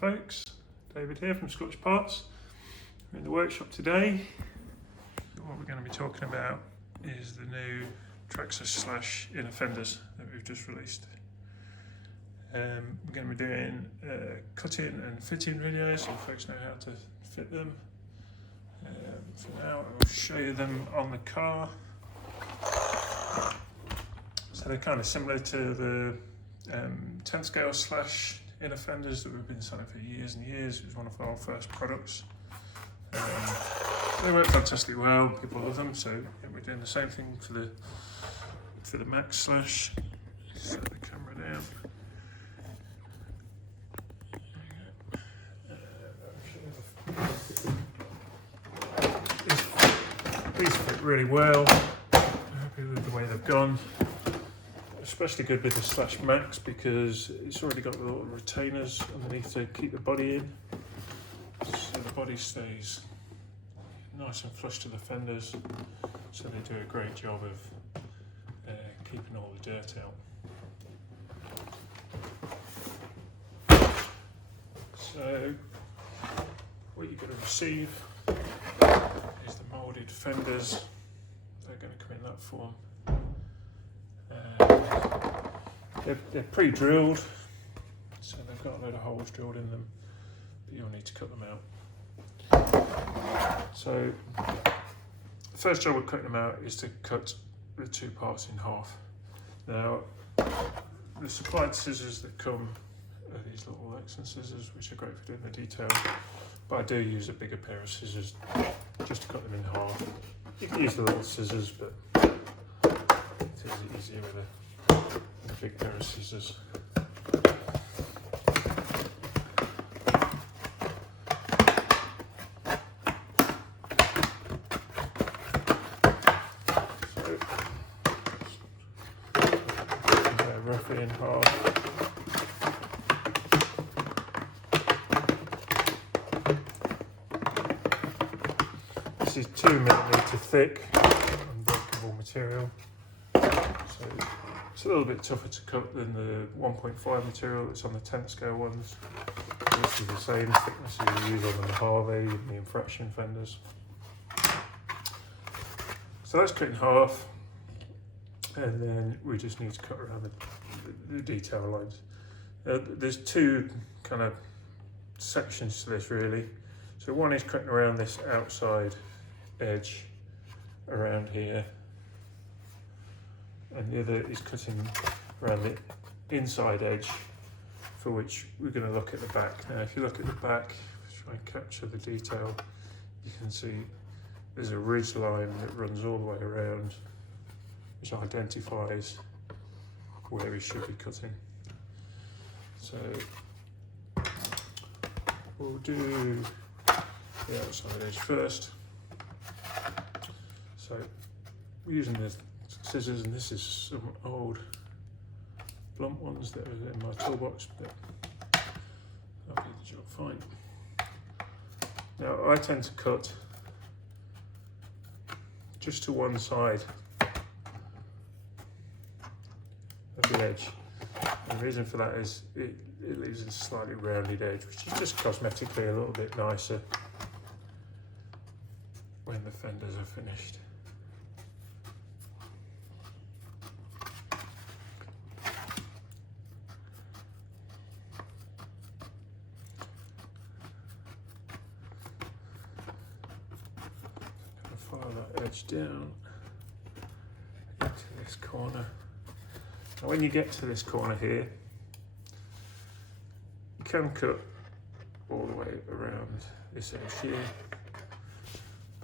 folks, David here from Scorched Parts. We're in the workshop today. So what we're going to be talking about is the new Traxxas inner fenders that we've just released. We're going to be doing cutting and fitting videos so folks know how to fit them. For now I'll show you them on the car. So they're kind of similar to the 10 scale / inner fenders that we've been selling for years and years. It was one of our first products. They work fantastically well, people love them, so we're doing the same thing for the Max / set the camera down. These fit really well. I'm happy with the way they've gone. Especially good with the Traxxas Maxx because it's already got the little retainers underneath to keep the body in. So the body stays nice and flush to the fenders. So they do a great job of keeping all the dirt out. So what you're going to receive is the moulded fenders. They're going to come in that form. They're pre-drilled, so they've got a load of holes drilled in them, but you'll need to cut them out. So the first job of cutting them out is to cut the two parts in half. Now, the supplied scissors that come are these little excellent scissors, which are great for doing the detail, but I do use a bigger pair of scissors just to cut them in half. You can use the little scissors, but it is easier with a big pair of scissors. So, roughly in half. This is 2mm thick, unbreakable material. So it's a little bit tougher to cut than the 1.5 material that's on the 10 scale ones. This is the same thickness as you use on the Harvey and the infraction fenders. So that's cut in half, and then we just need to cut around the detail lines. There's two kind of sections to this really. So one is cutting around this outside edge around here, and the other is cutting around the inside edge, for which we're going to look at the back. Now if you look at the back, try and capture the detail, you can see there's a ridge line that runs all the way around, which identifies where we should be cutting. So we'll do the outside edge first. So we're using the scissors, and this is some old blunt ones that are in my toolbox, but I'll do the job fine. Now I tend to cut just to one side of the edge, and the reason for that is it leaves a slightly rounded edge, which is just cosmetically a little bit nicer when the fenders are finished. Follow that edge down into this corner. Now when you get to this corner here, you can cut all the way around this edge here.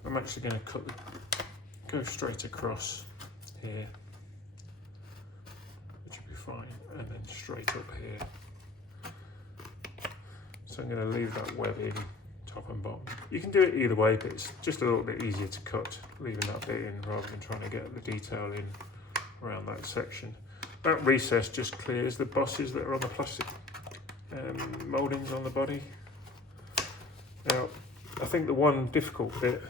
I'm actually going to go straight across here, which will be fine, and then straight up here. So I'm going to leave that web in top and bottom. You can do it either way, but it's just a little bit easier to cut leaving that bit in rather than trying to get the detail in around that section. That recess just clears the bosses that are on the plastic mouldings on the body. Now I think the one difficult bit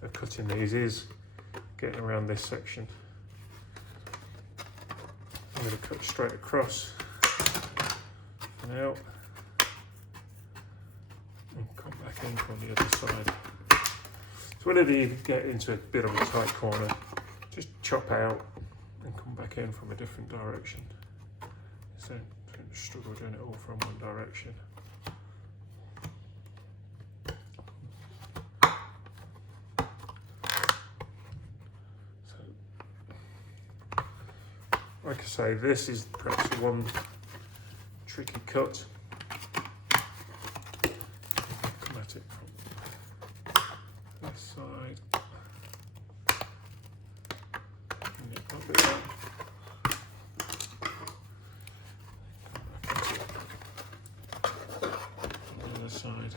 of cutting these is getting around this section. I'm going to cut straight across and out. back in from the other side. So whenever you get into a bit of a tight corner, just chop out and come back in from a different direction. So don't struggle doing it all from one direction. Like I say, this is perhaps the one tricky cut. Come at it from this side. And get that bit out. Come back at it on the other side.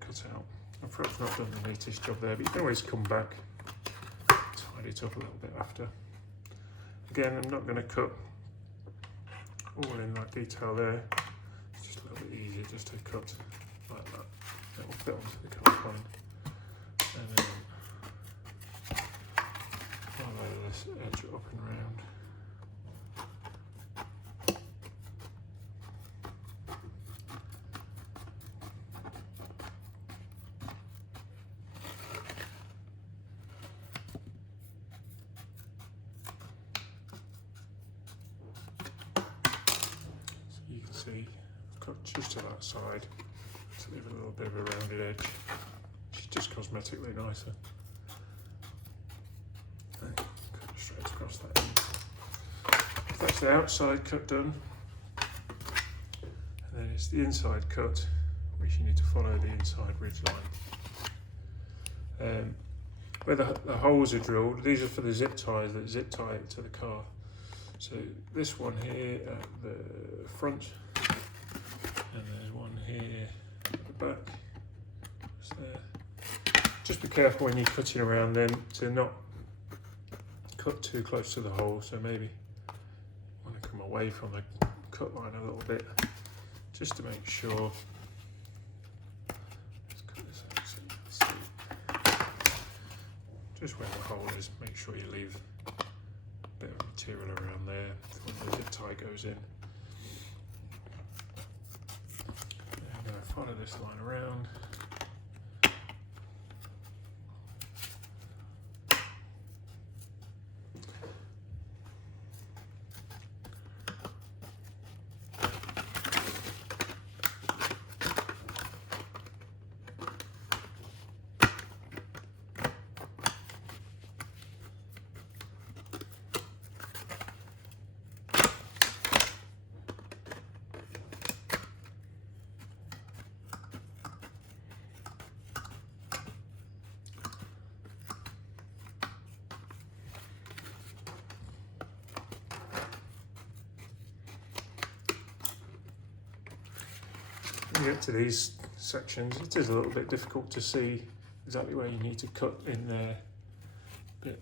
Cut out. I've perhaps not done the neatest job there, but you can always come back, tidy it up a little bit after. Again, I'm not going to cut all in that detail there. It's just a little bit easier just to cut like that. That will fit onto the cut line. And then follow this edge up and round. Cut just to that side to leave a little bit of a rounded edge. It's just cosmetically nicer. And cut straight across that end. That's the outside cut done. And then it's the inside cut, which you need to follow the inside ridge line. Where the holes are drilled, these are for the zip ties that zip tie it to the car. So this one here at the front, and there's one here at the back. Just there. Just be careful when you're cutting around then to not cut too close to the hole. So maybe you want to come away from the cut line a little bit, just to make sure. Let's cut this out so you can see. Just where the hole is, make sure you leave a bit of material around there when the zip tie goes in. I'm going to follow this line around. When you get to these sections, it is a little bit difficult to see exactly where you need to cut in there, but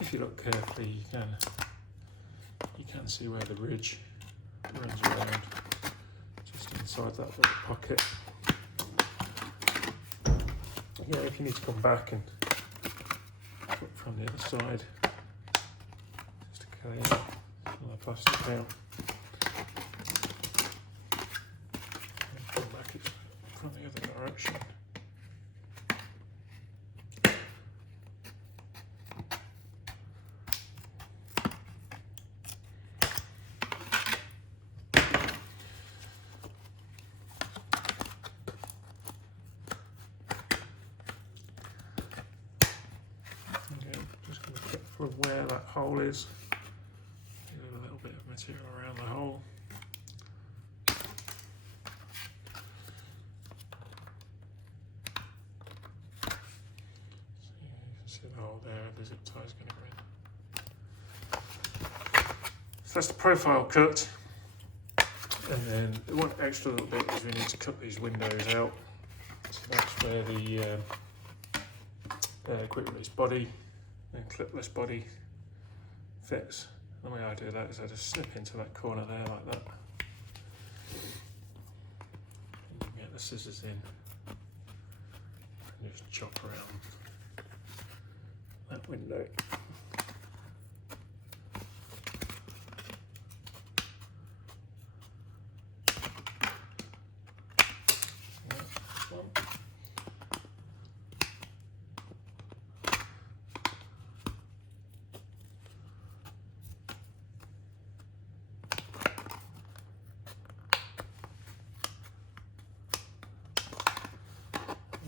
if you look carefully you can see where the ridge runs around just inside that little pocket. Yeah, if you need to come back and cut from the other side, just to clear some of the plastic out. From the other direction. Okay, just going to check for where that hole is. Leave a little bit of material around the hole. See the hole there, the zip tie is going to go in. So that's the profile cut. And then the one extra little bit is we need to cut these windows out. So that's where the quick release body and clipless body fits. The way I do that is I just snip into that corner there like that. And you get the scissors in and just chop around that window.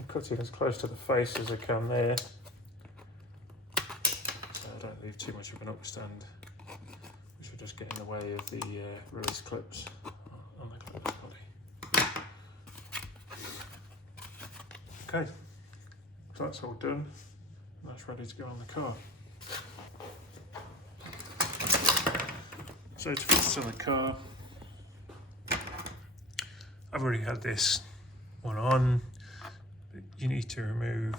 Cut it as close to the face as I can there, so I don't leave too much of an upstand, which will just get in the way of the release clips on the clipper's body. Okay, so that's all done, and that's ready to go on the car. So to fit to the car, I've already had this one on. You need to remove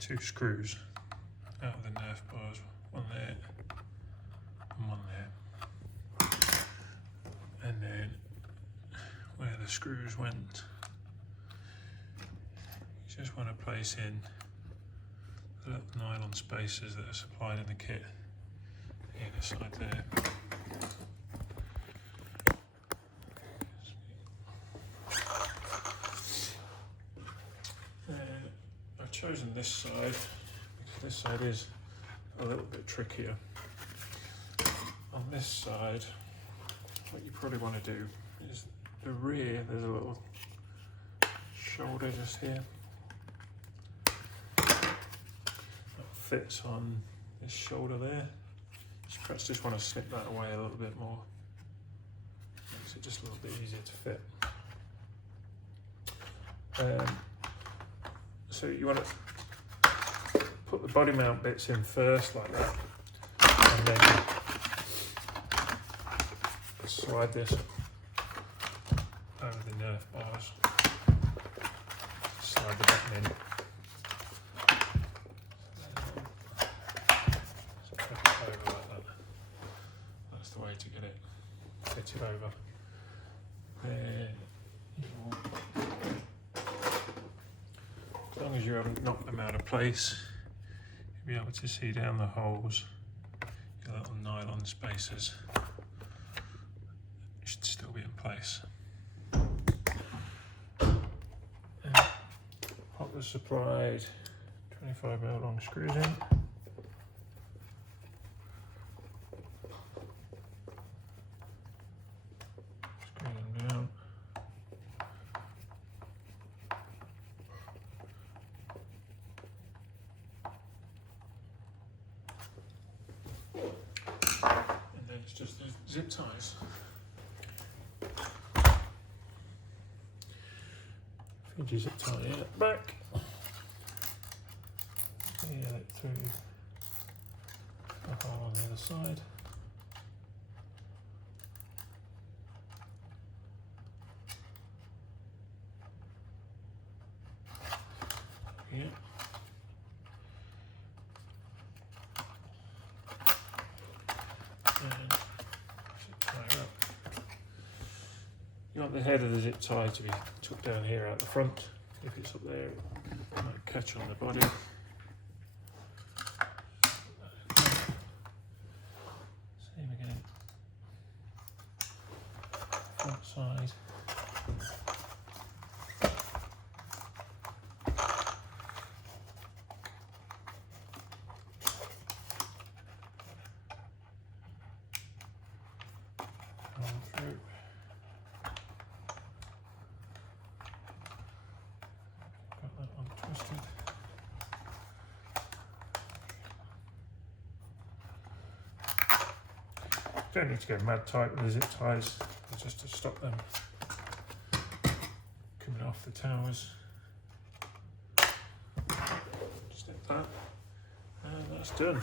2 screws out of the nerf bars, one there and one there. And then where the screws went, you just want to place in the little nylon spacers that are supplied in the kit either side there. I've chosen this side because this side is a little bit trickier. On this side, what you probably want to do is the rear, there's a little shoulder just here that fits on this shoulder there. Just perhaps just want to snip that away a little bit more. Makes it just a little bit easier to fit. So you want to put the body mount bits in first like that, and then slide this over the nerf bars, slide the button in, so put it over like that. That's the way to get it fitted over. Then as long as you haven't knocked them out of place, you'll be able to see down the holes, your little nylon spacers should still be in place. And pop the supplied 25mm long screws in. Screw them down. It's just the zip ties. Feed your zip tie in at the back. Get it through the hole on the other side. Yeah. You want the head of the zip tie to be tucked down here out the front. If it's up there, it might catch on the body. Same again. Front side. Through. Got that one twisted. Don't need to go mad tight with the zip ties, just to stop them coming off the towers. Just like that, and that's done.